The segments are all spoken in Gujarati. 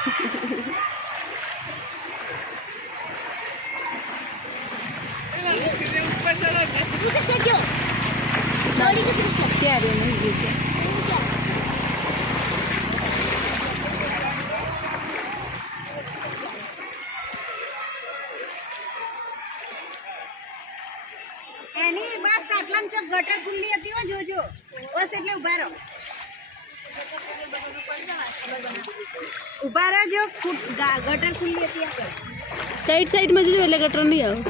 એની બસ આટલામ ચોક ગટર ખુલ્લી હતી હો જોજો બસ એટલે ઉભા રહો જો ગટર ખુલ્લી હતી આગળ સાઈડ માં જોજો એટલે ગટર નહીં આવે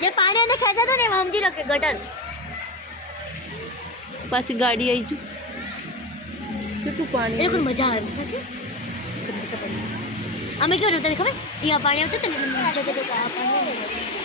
જે પાણી અંદર ખેંચાતો ને સમજી લો કે ગટર પાછી ગાડી આવી જુ કેટલું પાણી એ કોઈ મજા આવે પછી અમે કેવું તને ખબર અહીંયા પાણી આવતું હતું ને મજા કરતો આ પાણી